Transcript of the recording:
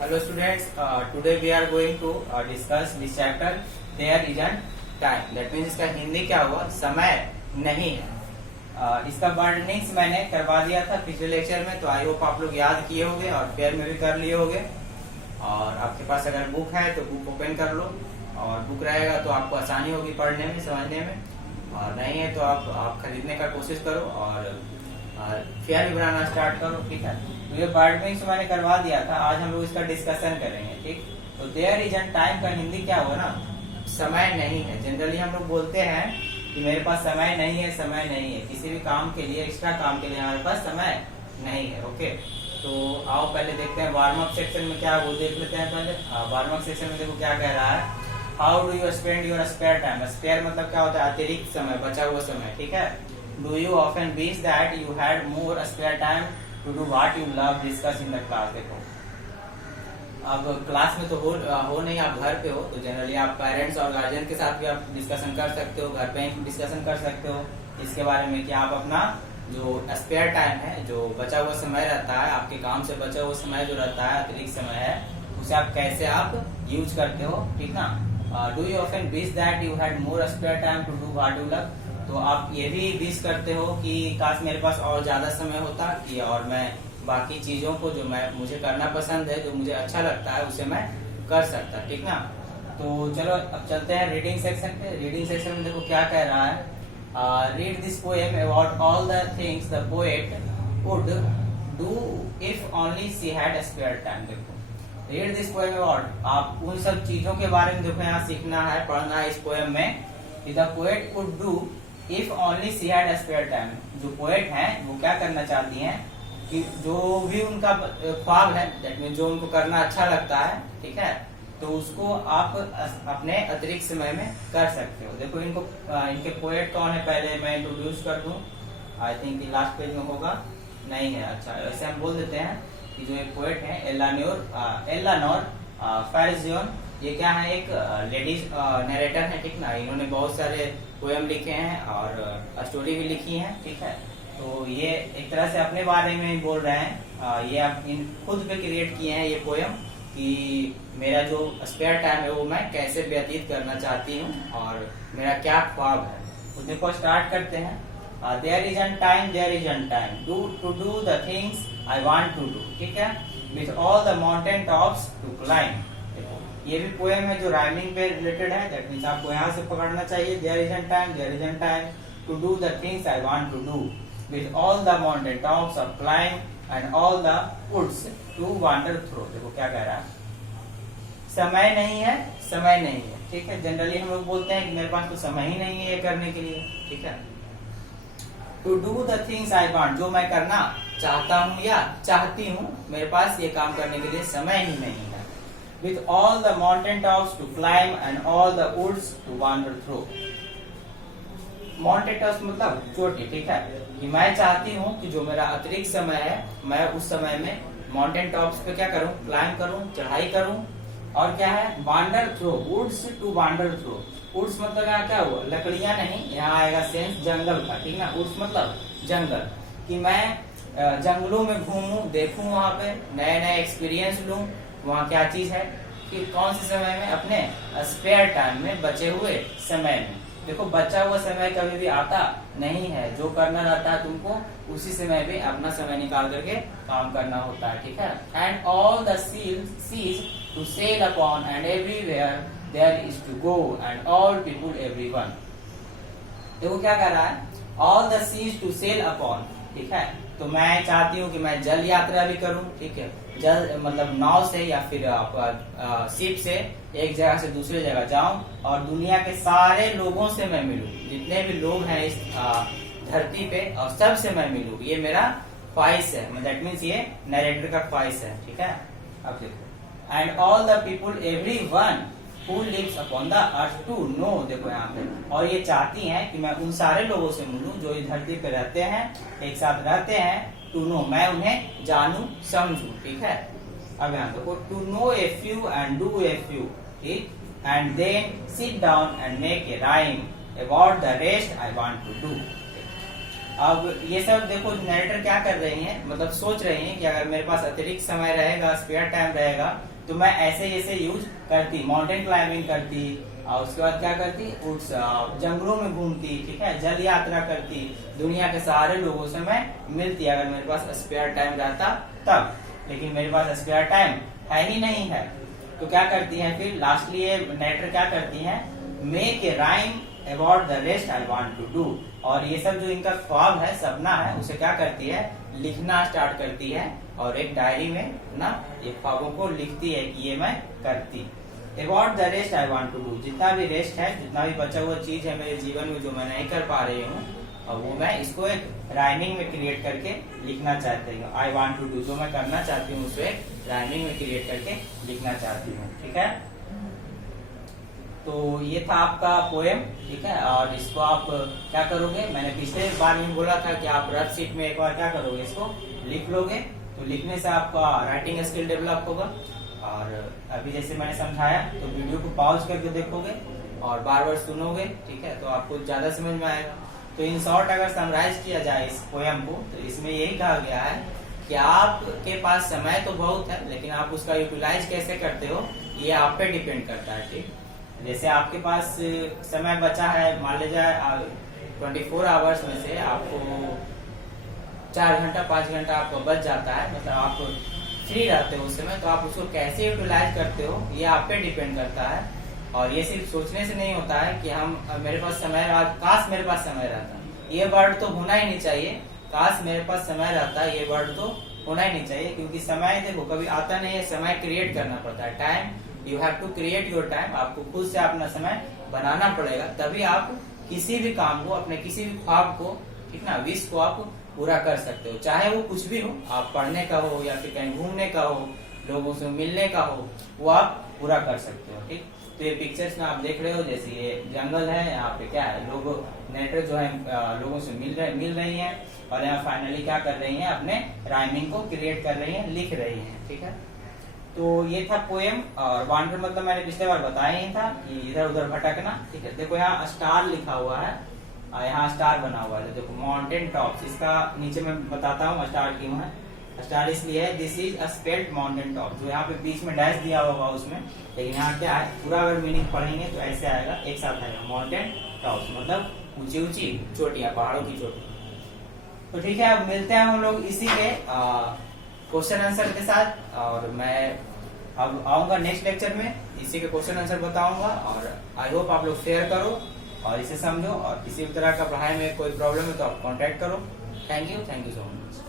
Hello students, today we are going to discuss this chapter there isn't time. That means इसका हिंदी क्या हुआ, समय नहीं है। इसका वर्णिंग्स मैंने करवा दिया था पिछले लेक्चर में, तो आई होप आप लोग याद किए होंगे और पेयर में भी कर लिए होंगे। और आपके पास अगर बुक है तो बुक ओपन कर लो, और बुक रहेगा तो आपको आसानी होगी पढ़ने में, समझने में। और नहीं है तो आप खरीदने का कोशिश करो और फेयर भी बनाना स्टार्ट करो, ठीक है। तो ये वर्डमिंग्स मैंने करवा दिया था, आज हम लोग इसका डिस्कशन करेंगे, ठीक। तो देयर इज एन टाइम का हिंदी क्या हुआ ना, समय नहीं है। जनरली हम लोग बोलते हैं कि मेरे पास समय नहीं है, समय नहीं है। किसी भी काम के लिए, एक्स्ट्रा काम के लिए हमारे पास समय नहीं है, ओके। तो आओ पहले देखते हैं वार्म अप सेक्शन में क्या, वो देख लेते हैं पहले। वार्म अप सेक्शन में देखो क्या कह रहा है, how do you spend your spare time. Spare मतलब क्या होता है, अतिरिक्त समय, बचा हुआ समय, ठीक है। Do you often wish that you had more spare time to do what you love, discuss in the class. देखो अब क्लास में तो हो नहीं, आप घर पे हो, तो जनरली आप पेरेंट्स और गार्जियन के साथ भी आप डिस्कशन कर सकते हो, घर पे ही डिस्कशन कर सकते हो इसके बारे में कि आप अपना जो स्पेयर टाइम है, जो बचा हुआ समय रहता है, आपके काम से बचा हुआ समय जो रहता है, अतिरिक्त समय है, उसे आप कैसे आप यूज करते हो, ठीक ना। Do you often wish that you had more spare time to do what you love. तो आप ये भी विश करते हो कि काश मेरे पास और ज्यादा समय होता कि और मैं बाकी चीजों को जो मुझे करना पसंद है, जो मुझे अच्छा लगता है, उसे मैं कर सकता, ठीक ना। तो चलो अब चलते हैं रीडिंग सेक्शन पे। रीडिंग सेक्शन में देखो क्या कह रहा है, read this poem about all the things the poet would do if only she had spare time. देखो रीड दिस पोएम अबाउट, आप उन सब चीजों के बारे में देखो यहाँ सीखना है, पढ़ना है इस पोएम में। The poet would do if only she had spare time. जो पोएट हैं वो क्या करना चाहती हैं कि जो भी उनका ख्वाब है, दैट मीन जो उनको करना अच्छा लगता है, ठीक है, तो उसको आप अपने अतिरिक्त समय में कर सकते हो। देखो इनको इनके पोएट कौन है पहले मैं इंट्रोड्यूस कर दूं। आई थिंक लास्ट पेज में होगा, नहीं है, अच्छा ऐसे हम बोल देते हैं कि जो एक पोएट है एलानोर फैरिजियन। ये क्या है, एक लेडीज नरेटर है, ठीक ना। इन्होंने बहुत सारे पोएम लिखे हैं और स्टोरी भी लिखी है, ठीक है। तो ये एक तरह से अपने बारे में बोल रहे हैं, ये आप खुद पे क्रिएट किए हैं ये पोएम कि मेरा जो स्पेयर टाइम है वो मैं कैसे व्यतीत करना चाहती हूँ और मेरा क्या ख्वाब है। तो देखो स्टार्ट करते हैं। There is an time, there is an time to do the things I want to do, ठीक है, with all the mountain tops to climb. ये भी पोएम है जो राइमिंग पे रिलेटेड है, दैट मींस आपको यहाँ से पकड़ना चाहिए। There is an time, there is an time to do the things I want to do with all the mountain tops of climb and all the woods to wander through। देखो क्या कह रहा है, समय नहीं है, समय नहीं है, ठीक है। जनरली हम लोग बोलते हैं कि मेरे पास तो समय ही नहीं है ये करने के लिए, ठीक है। To do the things I want, जो मैं करना चाहता हूँ या चाहती हूँ, मेरे पास ये काम करने के लिए समय ही नहीं है। with all the mountain tops to climb and all the woods to wander through। Mountain tops मतलब चोटी, ठीक है। कि मैं चाहती हूँ कि जो मेरा अतिरिक्त समय है, मैं उस समय में माउंटेन टॉप्स पे क्या करूँ, क्लाइम करूँ, चढ़ाई करूँ। और क्या है, wander through, woods to wander through. Woods मतलब यहाँ क्या हुआ, लकड़ियां नहीं, यहाँ आएगा सेंस जंगल का, ठीक ना। वुड्स मतलब जंगल, कि मैं जंगलों में घूमूं, देखूं, वहाँ पे नए नए एक्सपीरियंस लूं। वहाँ क्या चीज है कि कौन से समय में, अपने स्पेयर टाइम में, बचे हुए समय में। देखो बचा हुआ समय कभी भी आता नहीं है, जो करना रहता है तुमको उसी समय पे अपना समय निकाल करके काम करना होता है, ठीक है। And all the seas to sail upon and everywhere there is to go and all people everyone. देखो क्या कह रहा है, all the seas to sail upon, ठीक है। तो मैं चाहती हूँ कि मैं जल यात्रा भी करूँ, ठीक है। जल मतलब नाव से या फिर शिप से एक जगह से दूसरी जगह जाऊं और दुनिया के सारे लोगों से मैं मिलूं, जितने भी लोग हैं इस धरती पे, और सबसे मैं मिलूं। ये मेरा ख्वाहिश है, दैट मीन्स ये नरेटर का ख्वाहिश है, ठीक है। अब देखो, and all the people everyone who lives upon the earth to know. देखो यहाँ पे, और ये चाहती हैं कि मैं उन सारे लोगों से मिलूं जो इस धरती पे रहते हैं, एक साथ रहते हैं। टू नो, मैं उन्हें जानूं, समझूं, ठीक है। अब यहाँ देखो, to know a few and do a few, ठीक, and then sit down and make a rhyme about the rest I want to do. अब ये सब देखो नरेटर क्या कर रही हैं, मतलब सोच रही हैं कि अगर मेरे पास अतिरिक्त समय रहेगा, स्पेयर टाइम रहेगा, तो मैं ऐसे यूज करती, माउंटेन क्लाइंबिंग करती, और उसके बाद क्या करती, उस जंगलों में घूमती, ठीक है, जल यात्रा करती, दुनिया के सारे लोगों से मैं मिलती अगर मेरे पास स्पेयर टाइम रहता तब। लेकिन मेरे पास स्पेयर टाइम है ही नहीं है, तो क्या करती हैं फिर लास्टली ये नरेटर क्या करती हैं, make a rhyme about the rest I want to do. और ये सब जो इनका ख्वाब है, सपना है, उसे क्या करती है, लिखना स्टार्ट करती है, और एक डायरी में ना ये ख्वाबों को लिखती है कि ये मैं करती। About the rest I want to do, जितना भी रेस्ट है, जितना भी बचा हुआ चीज है मेरे जीवन में जो मैं नहीं कर पा रही हूँ, और वो मैं इसको एक राइमिंग में क्रिएट करके लिखना चाहती हूँ। आई वांट टू डू, जो मैं करना चाहती हूँ उसको एक राइमिंग में क्रिएट करके लिखना चाहती हूँ, ठीक है। तो ये था आपका पोएम, ठीक है। और इसको आप क्या करोगे, मैंने पिछले बार में बोला था कि आप रफ शीट में एक बार क्या करोगे, इसको लिख लोगे, तो लिखने से आपका राइटिंग स्किल डेवलप होगा। और अभी जैसे मैंने समझाया, तो वीडियो को पॉज करके देखोगे और बार बार सुनोगे, ठीक है, तो आपको ज्यादा समझ में आएगा। तो इन शॉर्ट अगर समराइज किया जाए इस पोएम को, तो इसमें यही कहा गया है कि आपके पास समय तो बहुत है, लेकिन आप उसका यूटिलाइज कैसे करते हो ये आप पे डिपेंड करता है, ठीक। जैसे आपके पास समय बचा है, मान लीजिए 24 आवर्स में से आपको 4 घंटा 5 घंटा आपको बच जाता है, मतलब आप फ्री रहते हो उस समय, तो आप उसको कैसे यूटिलाइज करते हो ये आप पे डिपेंड करता है। और ये सिर्फ सोचने से नहीं होता है कि हम मेरे पास समय, काश मेरे पास समय रहता, ये वर्ड तो होना ही नहीं चाहिए। काश मेरे पास समय रहता, ये वर्ड तो होना ही नहीं चाहिए, क्योंकि समय देखो कभी आता नहीं है, समय क्रिएट करना पड़ता है। Time, you have to create your time, आपको खुद से अपना समय बनाना पड़ेगा, तभी आप किसी भी काम को, अपने किसी भी ख्वाब को, ठीक ना, विश को आप पूरा कर सकते हो। चाहे वो कुछ भी हो, आप पढ़ने का हो या फिर कहीं घूमने का हो, लोगों से मिलने का हो, वो आप पूरा कर सकते हो, ठीक। तो ये पिक्चर्स में आप देख रहे हो, जैसे ये जंगल है, यहाँ पे क्या है, लोग नेटर जो है लोगों से मिल रही हैं, और यहाँ फाइनली क्या कर रही हैं, अपने राइमिंग को क्रिएट कर रही हैं, लिख रही हैं, ठीक है। तो ये था पोएम। और वांडर मतलब मैंने पिछले बार बताया ही था कि इधर उधर भटकना, ठीक है। देखो यहाँ स्टार लिखा हुआ है, यहाँ स्टार बना हुआ है, देखो माउंटेन टॉप्स, इसका नीचे मैं बताता हूँ स्टार क्यों है। स्टार इसलिए है, this is a spelled mountain top, जो यहाँ पे बीच में डैश दिया होगा उसमें, लेकिन यहाँ क्या है, पूरा अगर मीनिंग पढ़ेंगे तो ऐसे आएगा, एक साथ आएगा, माउंटेन टॉप्स मतलब ऊंची ऊंची चोटियां, पहाड़ों की चोटी। तो ठीक है, अब मिलते हैं हम लोग इसी के क्वेश्चन आंसर के साथ, और मैं अब आऊंगा नेक्स्ट लेक्चर में, इसी के क्वेश्चन आंसर बताऊंगा। और आई होप आप लोग शेयर करो और इसे समझो, और किसी भी तरह का पढ़ाई में कोई प्रॉब्लम है तो आप कांटेक्ट करो। Thank you so much.